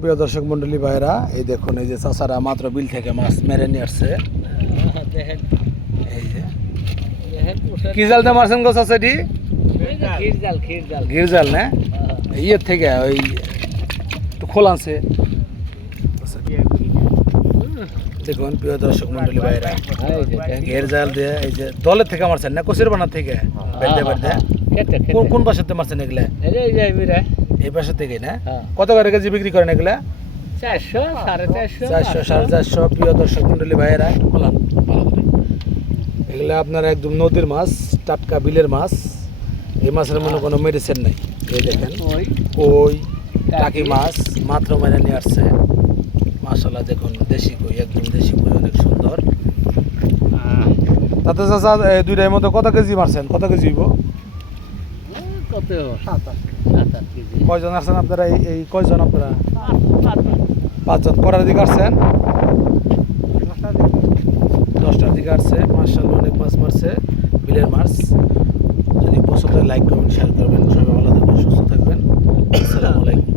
প্রিয় দর্শক মন্ডলী ভাইরা, এই দেখুন এই যে চাচারা মাত্র বিল থেকে মাছ মেরে নিয়ে আসছে। এই যে কি জালটা মারছেন গো চাচাটি? ঘির জাল না, ইয়ের থেকে ওই খোল আনছে। দেখুন প্রিয় দর্শক মন্ডলী ভাইরা, ঘের জাল দিয়ে এই যে দলের থেকে মারছেন না, কচুর বানার থেকে বেঁধে বেঁধে। কোন পাশেতে মারছেন এগুলা? এই পাশে থেকে না? কত করে কেজি বিক্রি করেন এগুলা? 400, 450, 400, 450। প্রিয় দর্শক মন্ডলী ভাইয়েরা, বলান ভালো করে, এগুলা আপনার একদম নদীর মাছ, টাটকা বিলের মাছ। এই মাছের মনে কোনো মেডিসিন নাই। এই দেখেন কই টাকি মাছ মাত্র মেরে নিয়ে আসছে। মাশাআল্লাহ, দেখুন দেশি কই, একদম দেশি কই, অনেক সুন্দর। তাতে চাচা দুইটার মধ্যে কত কেজি মারছেন? কত কেজি হইব? কত 7-8 কেজি। কয়জন আসছেন আপনারা? এই কয়জন আপনারা? 5 জন। কটার দিকে আসছেন? 10টার দিকে আসছে। মাশাআল্লাহ, অনেক মাছ মারছে, বিলের মাছ। যদি পছন্দ হয় লাইক করবেন, শেয়ার করবেন। সবাই ভালো থাকবেন, সুস্থ থাকবেন। আসসালামু আলাইকুম।